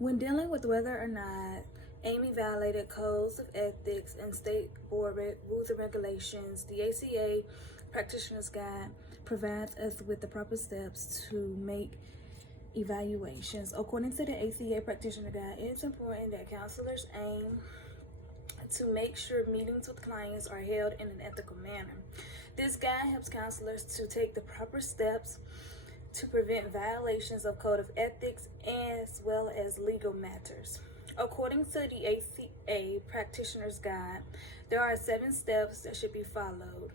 When dealing with whether or not Amy violated codes of ethics and state board rules and regulations, the ACA Practitioner's Guide provides us with the proper steps to make evaluations. According to the ACA Practitioner Guide, it's important that counselors aim to make sure meetings with clients are held in an ethical manner. This guide helps counselors to take the proper steps to prevent violations of code of ethics as well as legal matters. According to the ACA Practitioner's Guide, there are 7 steps that should be followed.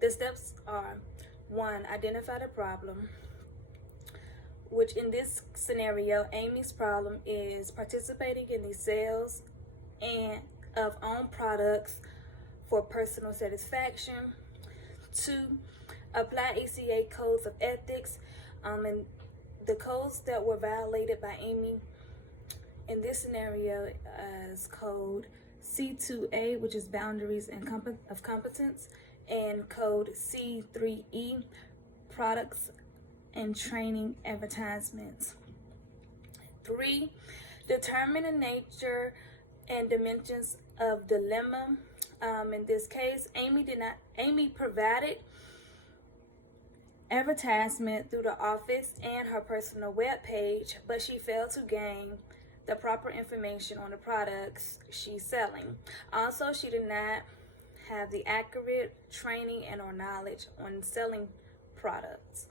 The steps are: 1. Identify the problem, which in this scenario, Amy's problem is participating in the sales and of own products for personal satisfaction. 2. Apply ACA codes of ethics, and the codes that were violated by Amy in this scenario is code C2A, which is boundaries and of competence, and code C3E, products and training advertisements. 3. Determine the nature and dimensions of dilemma. In this case, Amy provided advertisement through the office and her personal web page, but she failed to gain the proper information on the products she's selling. Also, she did not have the accurate training and or knowledge on selling products.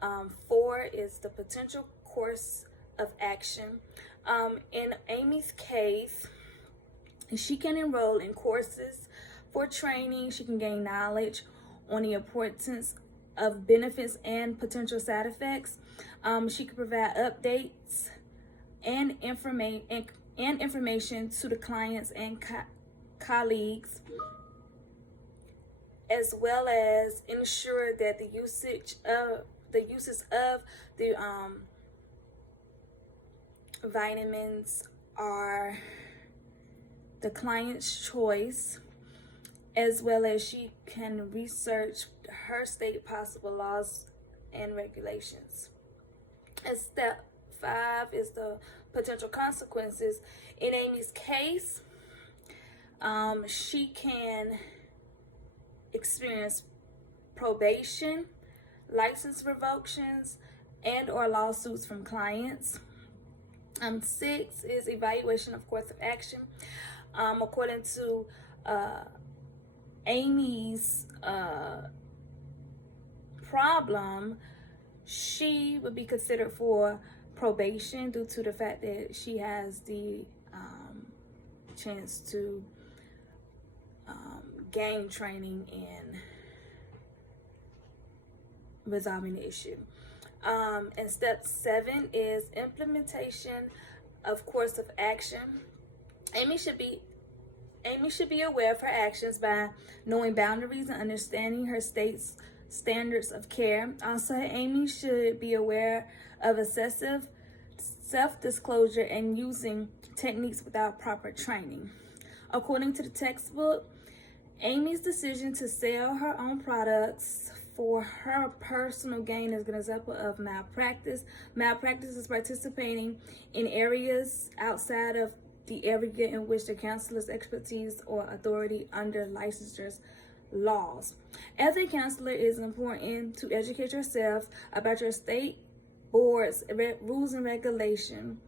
4 is the potential course of action. In Amy's case, she can enroll in courses for training. She can gain knowledge on the importance of benefits and potential side effects. She can provide updates and information to the clients and colleagues, as well as ensure that the uses of the vitamins are the client's choice, as well as she can research her state possible laws and regulations. And step 5 is the potential consequences. In Amy's case, she can experience probation, license revocations, and or lawsuits from clients. 6 is evaluation of course of action. According to Amy's problem, she would be considered for probation due to the fact that she has the chance to gain training in resolving the issue. And step 7 is implementation of course of action. Amy should be aware of her actions by knowing boundaries and understanding her state's standards of care. Also, Amy should be aware of excessive self-disclosure and using techniques without proper training. According to the textbook, Amy's decision to sell her own products for her personal gain is an example of malpractice. Malpractice is participating in areas outside of the area in which the counselor's expertise or authority under licensures laws. As a counselor, it is important to educate yourself about your state board's rules and regulation,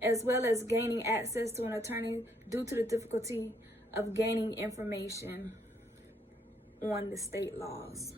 as well as gaining access to an attorney due to the difficulty of gaining information on the state laws.